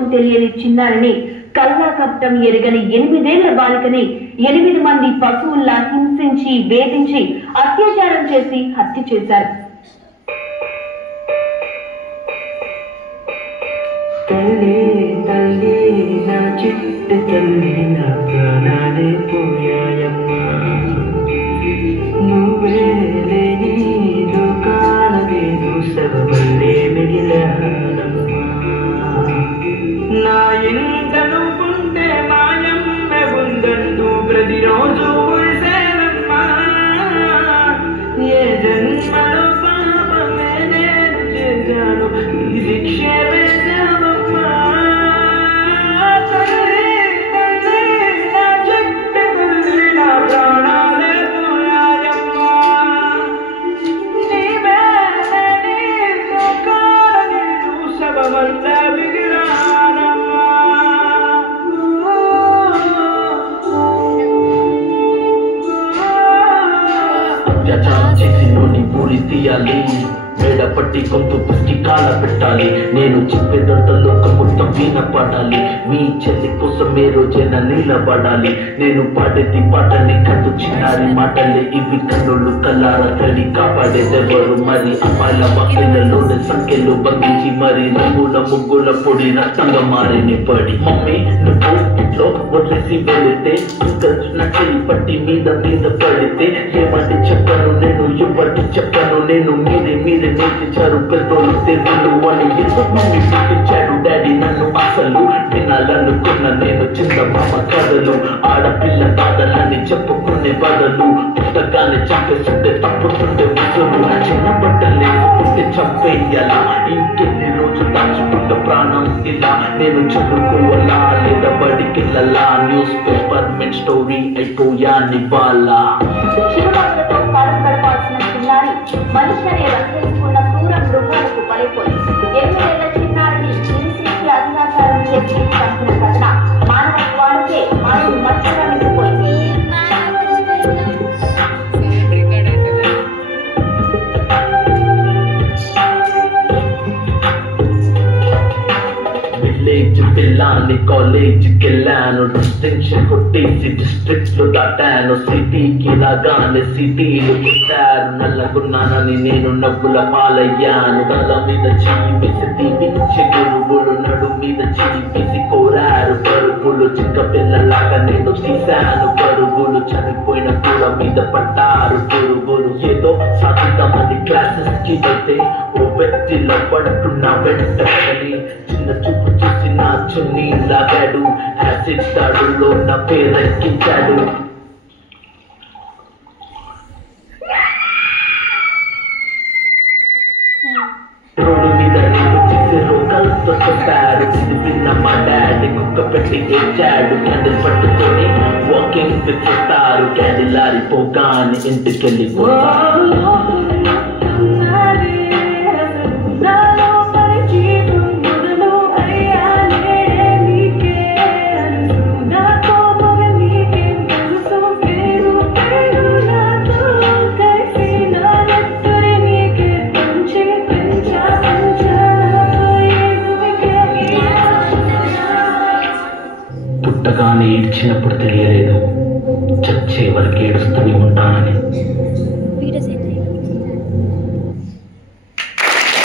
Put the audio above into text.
రూపం తెలియని చిన్నారిని, కల్లా కపటం ఎరగని 8 ఏళ్ల బాలికని 8 మంది పశువుల్లా హింసించి, వేధించి, అత్యాచారం చేసి హత్య చేశారు. తల్లి తల్లి నా చిట్టి తల్లి, నా ప్రాణాలే పోయాయమ్మా. నువ్వే లేని లోకాల నేను సర్వల్లే మిగిలానమ్మా. నా ఇంట నువ్వుంటే మాయమ్మె ఉందంటూ ప్రతిరోజు ఉరిసేనమ్మా. ఏ జన్మలో పాపమే నేను చేశాను, ఈ శిక్షే వేశావమ్మా. తల్లి తల్లి నా చిట్టి తల్లి, నా ప్రాణాలే పోయాయమ్మా. నీవే లేని లోకాల నేను శవమల్లే మిగిలానమ్మా. అత్యాచారం చేసి నోని పూరి తీయాలి, మేడ పట్టి కొంత పుష్టి కాల పెట్టాలి. నేను చెప్పేదంతా లోకం మొత్తం వినపడాలి. మీ చెల్లి కోసం ఏ రోజైనా నిలబడాలి. నేను పాడేది పాటని కట్టు చిన్నారి మాటలే ఇవి, కన్నులు కల్లార తల్లి కాపాడేదెవరు మరి. అమ్మాయిల వాక్యలలోని సంఖ్యలు బంధించి మరి, రంగుల ముగ్గుల పొడి రక్తంగా మారిని పడి. మమ్మీ నువ్వు ఇంట్లో వదిలేసి వెళితే, అంకల్ నా చెల్లి పట్టి మీద మీద పడితే, ఏమంటే చెప్పను నేను, ఇవ్వండి చెప్పను నేను. మీరే మీరే నేర్పించారు పెద్దోళ్ళు తెలుగులు అని. ఎందుకు మమ్మీ పుట్టించాడు డాడీ నన్ను, అసలు వినాలనుకున్న నేను చిన్నమ్మ కథలు. ఆడపిల్ల బాధలని చెప్పుకునే బదులు, పుస్తకాన్ని చంపేస్తుంటే తప్పుతుంటే ఉసురు. చిన్న బట్టలు వేసుకుంటే చంపేయాలా, ఇంకెన్ని రోజు దాచుకుంటే ప్రాణం ఇలా. నేను చదువుకోవాలా లేదా బడికెళ్ళాలా, న్యూస్ పేపర్ మెన్ స్టోరీ అయిపోయా నివాలా. మనుషులని రక్షించుకున్న క్రూర మృగాలకు బలైపోయి 8 ఏళ్ల చిన్నారిని హింసించి అత్యాచారం చేసి చంపిన ఘటన మానవత్వానికే మనసు మచ్చగా నిలిచిపోయింది. విలేజ్ పిల్లాన్ని కాలేజ్కి వెళ్ళాను, డిస్టింక్షన్ కొట్టేసి డిస్ట్రిక్ట్ లో దాటాను. సిటీకి రాగానే సిటీలు కొట్టారు, నల్లగున్నానని నేను నవ్వుల పాలయ్యాను. తల మీద చెయ్యి వేసి దీవించే గురువులు, నడు మీద చెయ్యి వేసి కోరారు పరుగులు. చిక్క పిల్లలాగా నేను తీశాను పరుగులు, చనిపోయిన కూర మీద పడ్డారు పురుగులు. ఏదో సాధిద్దామని క్లాసెస్ కి వెళ్తే ఓ వ్యక్తిలో పడుతున్నా వెంటని, చిన్న చూపు చూసి నా చున్నీ లాగాడు, యాసిడ్ దాడులో నా పేరెక్కించాడు. రోడ్డు మీద నేను చేసే రోగాలతో చెప్పాడు. చిన్న మా డాడీ కుక్క పెట్టి ఏడ్చాడు. క్యాండిల్ పట్టుకొని వాకింగ్ చేస్తారు, క్యాండిల్ ఆరిపోగానే ఇంటికెళ్ళిపోతారు. పుట్టగానే ఏడ్చినప్పుడు తెలియలేదు, చచ్చే వరకు ఏడుస్తూనే ఉంటానని.